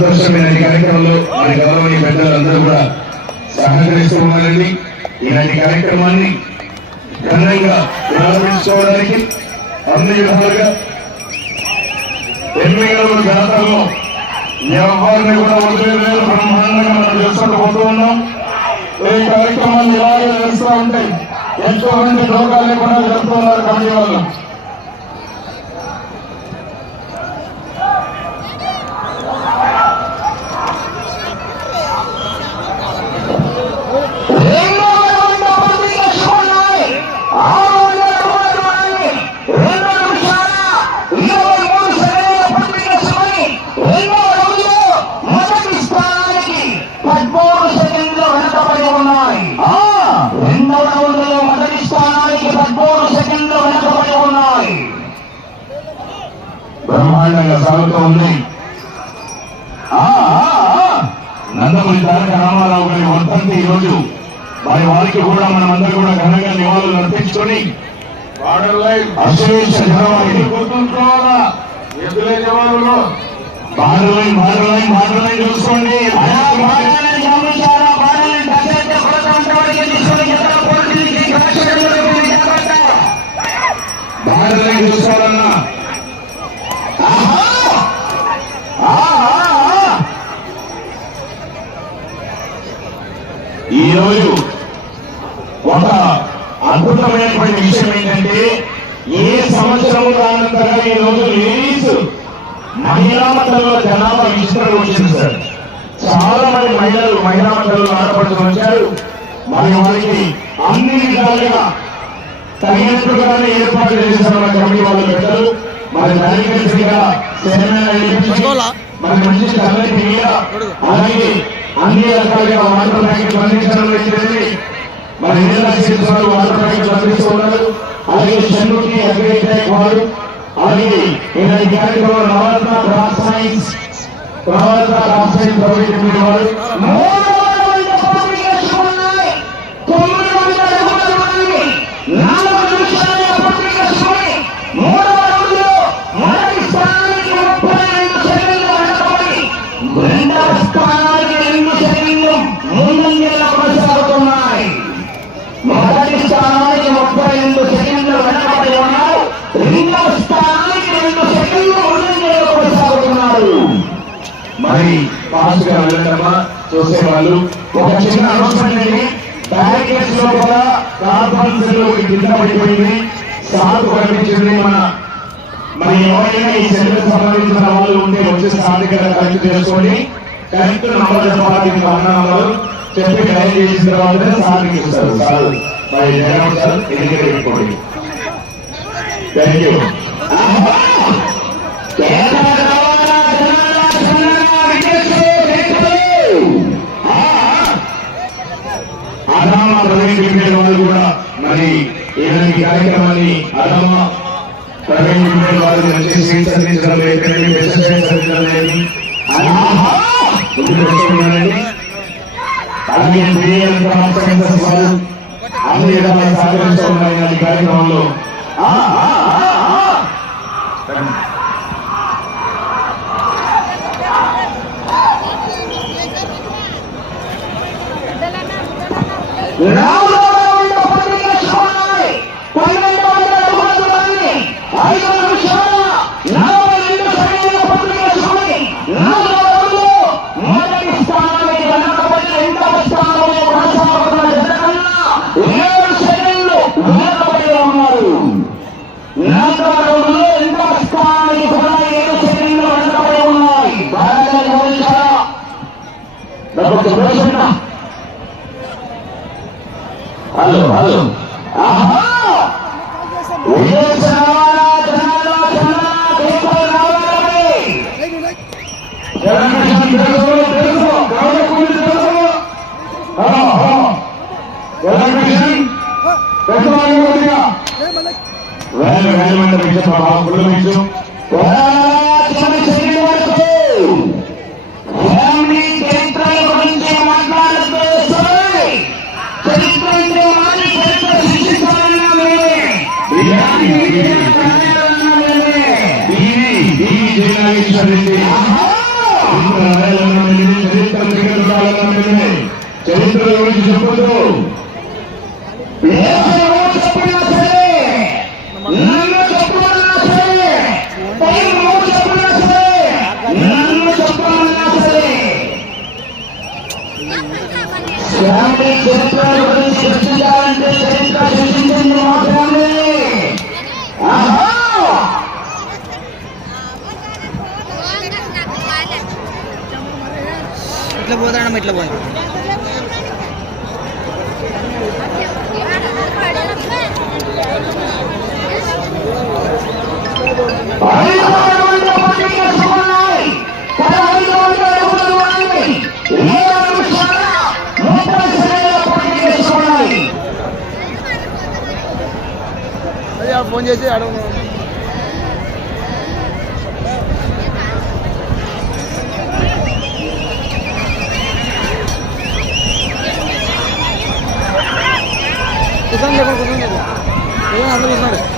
సంతోషమైన కార్యక్రమంలో మరి గౌరవనీయ పెద్దలందరూ కూడా సహకరిస్తూ ఉన్నారండి ఇలాంటి కార్యక్రమాన్ని ఘనంగా ప్రారంభించుకోవడానికి అన్ని విధాలుగా ఎన్నికల జాతరలో ఎవరిని కూడా వదిలేదు బ్రహ్మాండంగా మనం చేసుకుంటూ పోతూ ఉన్నాం ఈ కార్యక్రమాన్ని ఇలాగే చేస్తూ ఉంటాయి ఎంతో మంది లోకాలు కూడా జరుపుతున్నారు కమిటీ వాళ్ళు ఎన్నో వందల మంది కష్టపడ్డాయి. ఆరు వందల రూపాయలు ఉన్నాయి. రెండు నిమిషాల ఇరవై మూడు సెకండ్ల పంపిణీ సమయం. రెండవ రౌండ్లో మొదటి స్థానానికి పదమూడు సెకండ్లు వెనకబడి ఉన్నాయి. ఆ, రెండవ రౌండ్లో మొదటి స్థానానికి పదమూడు సెకండ్లు వెనకబడి ఉన్నాయి బ్రహ్మాండంగా సాగుతూ ఉంది ఆ, ఆ, ఆ. నందమూరి తారక రామారావు గారి వర్ధంతి ఈ రోజు. వారి వారికి కూడా మనమందరూ కూడా ఘనంగా నివాళులు అర్పించుకొని చూసుకోండి. బాణాలను ఈ రోజు ఒక అద్భుతమైనటువంటి విషయం ఏంటంటే ఏ సంవత్సరం రానంతగా ఈ రోజు లేడీస్ మహిళా మండలిలో జనాభా విస్తరణ వచ్చింది సార్. చాలా మంది మహిళలు మహిళా మండలిలో ఆడపడుతూ వచ్చారు. మరి వారికి అన్ని విధాలుగా తగినట్టుగానే ఏర్పాటు చేశారు మన కమిటీ వాళ్ళు పెద్దలు. మరి దానికంటే మరి మంచి అలాగే అన్ని రకాలుగా వాటర్ ప్యాకెట్లు అందించడం జరిగింది మరి నీళ్ళ వాటర్ ప్యాకెట్లు అందిస్తున్నారు అలాగే షన్నుకి అగ్రిటెక్ వారు అలాగే ఇలాంటి కార్యక్రమం Navaratna crop science Navaratna crop science private limited వారు ముప్పై రెండు సెకండ్లు వెనకబడి ఉన్నారు. రెండవ స్థానానికి రెండు సెకండ్లు ముందంజలో కొనసాగుతున్నారు. మరి పాస్గా వెళ్ళడమా చూసే వాళ్ళు. ఒక చిన్న అవసరం అండి. బ్యారికేడ్స్ లోపల కార్బన్ సెల్ ఒకటి కింద పడిపోయింది. సాగు కనిపించింది మన మన ఎవరైనా ఈ సెల్ సంబంధించిన వాళ్ళు ఉంటే వచ్చి స్థానిక కలెక్ట్ చేసుకోండి కరెక్ట్ నంబర్ చెప్పాలి అన్న నంబర్ చెప్పి డైల్ చేసిన తర్వాత సాధికి ఇస్తారు. సార్. మరి జగన్ సార్ ఎన్నిక పెట్టుకోండి thank you Adama private limited వాళ్ళు కూడా మరి ఇలాంటి కార్యక్రమాన్ని అదామ ప్రైవేట్ లిమిటెడ్ వాళ్ళు మంచి సీట్స్ అందించడం లేదు మెసేజ్ అందించడం లేదు ఆహా! ముందుకు వస్తున్నారండి. అన్ని ఉన్నారు ఇలాంటి కార్యక్రమంలో. ఆహా! ఇంత వేల చరిత్ర మిగిలిందాలన్నా చరిత్ర గురించి చెప్పొద్దు ఫోన్ చేసి అడగ కూర్చోండి లేకుండా కూర్చోండి లేకుండా అందరూ కూర్చోండి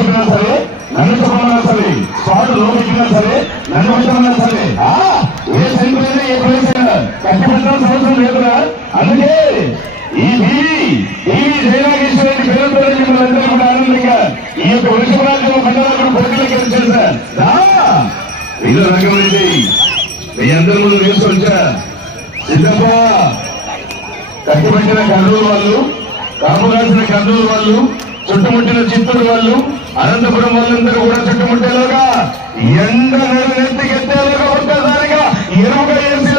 రేసు సరే నన్ను చూడమన్నా సరే స్వాడు నువ్వు సరే నన్ను చెప్పమన్నా సరే. ఆ, ఏ సైనికులైనా ఏ పోలీసైనా కష్టపడాల్సిన అవసరం లేదురా అందుకే ఈ బీవీ బీవీ జయనాగేశ్వరి పేరుతో మిమ్మల్ని కూడా ఆనందంగా ఈ యొక్క వృషభరాజ్యం మండలం పోటీలకు చేశారు. మీ అందరి ముందు సిద్ధప్ప కట్టుబట్టిన కర్నూలు వాళ్ళు కాపుగాల్సిన కర్నూలు వాళ్ళు చుట్టుముట్టిన చిత్తూరు వాళ్ళు అనంతపురం వాళ్ళందరూ కూడా చుట్టుముట్టేలోగా ఎండ నెత్తికెత్తేలోగా ఒక్కసారిగా ఎరువుగా వేసి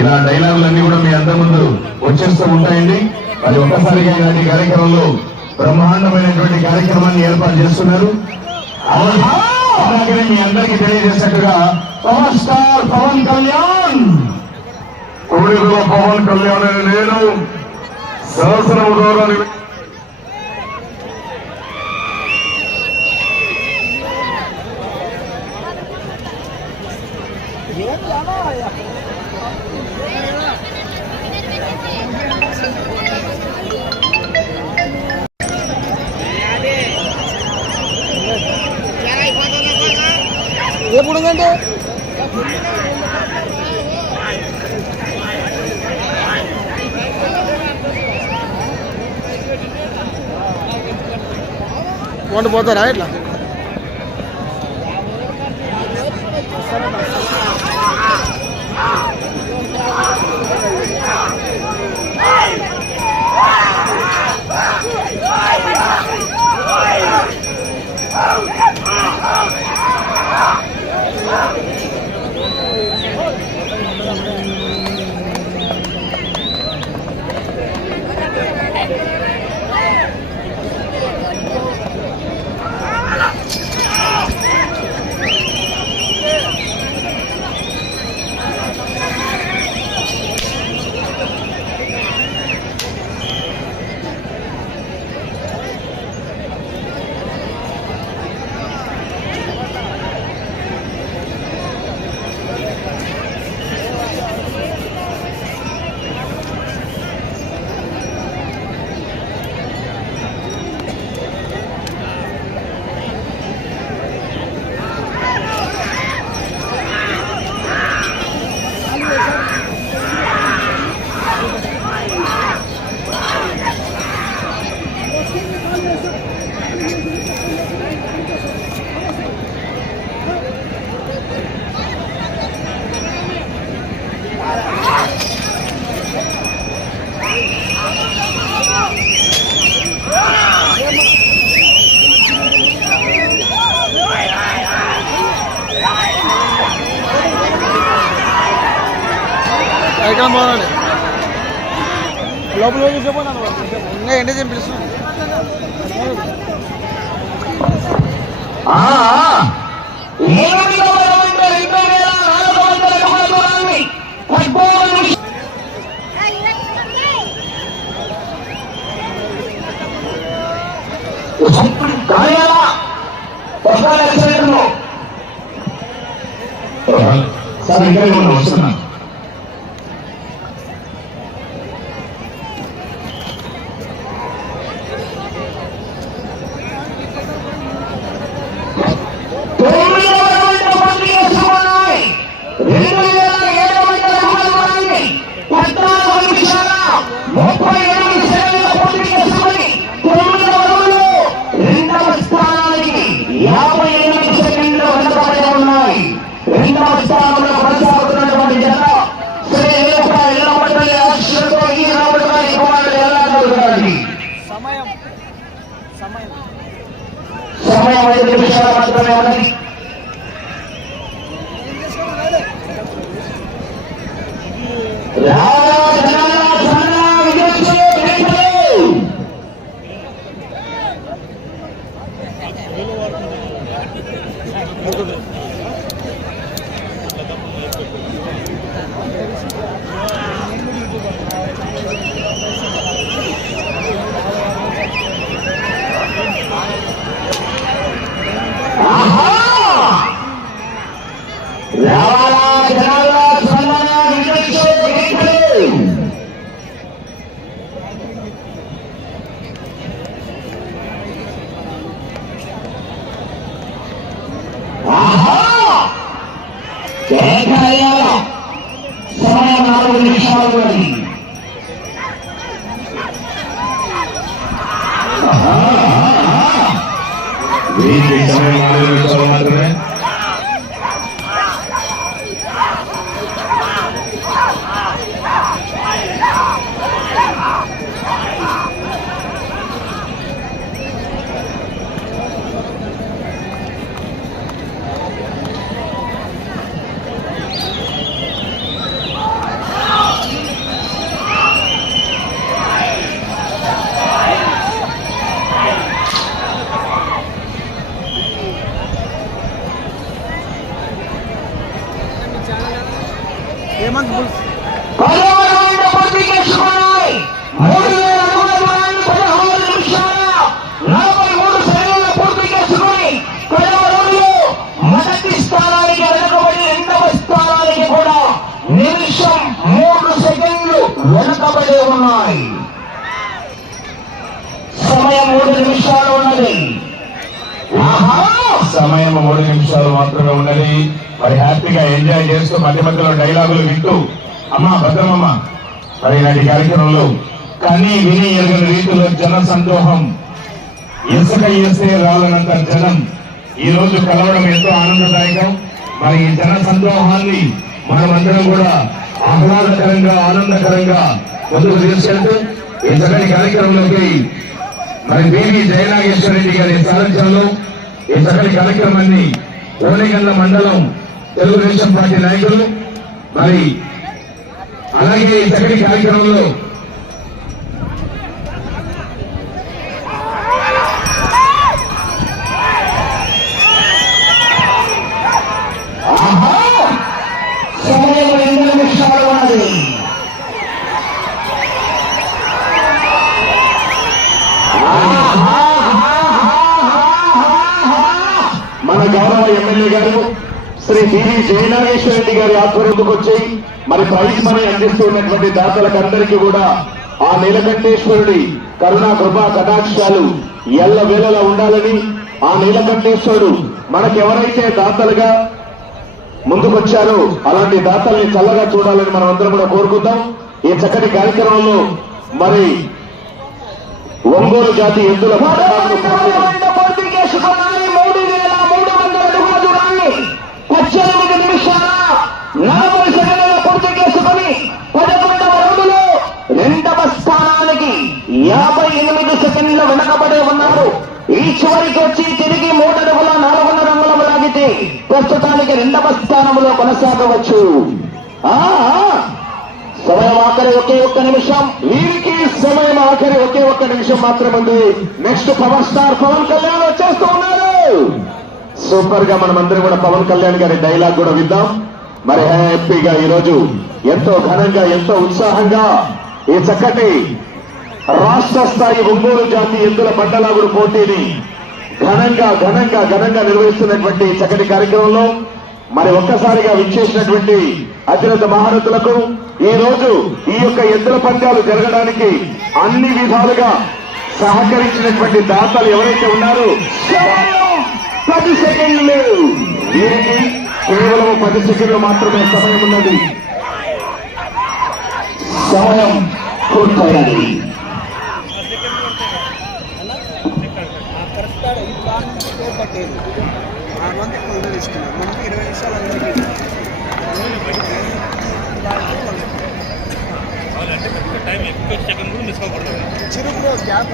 ఇలా డైలాగులన్నీ కూడా మీ అంత ముందు వచ్చేస్తూ ఉంటాయండి. మరి ఒక్కసారిగా ఇలాంటి కార్యక్రమంలో బ్రహ్మాండమైనటువంటి కార్యక్రమాన్ని ఏర్పాటు చేస్తున్నారు. అలాగే మీ అందరికీ తెలియజేసినట్టుగా పవర్ స్టార్ పవన్ కళ్యాణ్. కోడిలో పవన్ కళ్యాణ్ నేను శాసనము ద్వారా పోతారా ఇట్లా వందల అడుగుల దూరాన్ని పద్మూడు నిమిషాలు కార్యాల పద్నాలుగు ఎక్సలెంటర్లు సార్ ఇంకా ఏమన్నా సమయం ఐదు నిమిషాలు మాత్రమే వీరికి సమయం నాలుగు సమయం మూడు నిమిషాలు మాత్రమే ఉన్నది. మరి హ్యాపీగా ఎంజాయ్ చేస్తూ మధ్య మధ్యలో డైలాగులు వింటూ అమ్మా భద్రమమ్మ మరి ఇలాంటి కార్యక్రమంలో. కానీ విని ఎరగని రీతిలో జన సందోహం. ఇసుక వేస్తే రాలనంత జనం. ఈ రోజు కలవడం ఎంతో ఆనందదాయకం. మరి ఈ జన సందోహాన్ని మనమందరం కూడా ఆహ్లాదకరంగా ఆనందకరంగా ముందుకు తీసుకెళ్తూ ఈ చక్కని కార్యక్రమంలోకి మరి బీవీ జయనాగేశ్వర రెడ్డి గారి సారథ్యంలో ఈ చక్కని కార్యక్రమాన్ని ఓనగండ్ల మండలం తెలుగుదేశం పార్టీ నాయకులు మరి అలాగే ఈ చక్కని కార్యక్రమంలో గారు శ్రీ బివి జయనాగేశ్వర రెడ్డి గారి ఆధ్వర్యంలోకి వచ్చి మరి ప్రైజ్ మనీ అందిస్తున్నటువంటి దాతలకు అందరికీ కూడా ఆ నీలకంఠేశ్వరుడి కరుణా కృపా కటాక్షాలు ఎల్ల వేళలా ఉండాలని ఆ నీలకంఠేశ్వరుడు మనకు ఎవరైతే దాతలుగా ముందుకొచ్చారో అలాంటి దాతల్ని చల్లగా చూడాలని మనం అందరం కూడా కోరుకుందాం. ఈ చక్కటి కార్యక్రమంలో మరి ఒంగోలు జాతి ఎద్దుల కొనసాగవచ్చు. సమయం ఆఖరి ఒకే ఒక్క నిమిషం. వీరికి సమయం ఆఖరి ఒకే ఒక్క నిమిషం మాత్రం ఉంది next power star Pawan Kalyan వచ్చేస్తూ ఉన్నారు సూపర్గా మనం అందరం కూడా పవన్ కళ్యాణ్ గారి డైలాగ్ కూడా విద్దాం మరి హ్యాపీగా ఈ రోజు ఎంతో ఘనంగా ఎంతో ఉత్సాహంగా ఈ చక్కటి రాష్ట్ర స్థాయి ఒంగోలు జాతి ఎద్దుల మండలాగుడు పోటీని ఘనంగా ఘనంగా ఘనంగా నిర్వహిస్తున్నటువంటి చక్కటి కార్యక్రమంలో మరి ఒక్కసారిగా విచ్చేసినటువంటి అతిరథ మహారథులకు ఈ రోజు ఈ యొక్క ఎద్దుల పంద్యాలు జరగడానికి అన్ని విధాలుగా సహకరించినటువంటి దాతలు ఎవరైతే ఉన్నారో పది సెకండ్లు దీనికి కేవలం పది సెకండ్లు మాత్రమే సమయం ఉన్నది సమయం పూర్తయినది పట్టేది ఆ మంది ఎక్కువ విలువ తీసుకున్నారు మనకి ఇరవై నిమిషాలు అందరికీ టైం ఎక్కువ సెకండ్ చిరుకులో గ్యాప్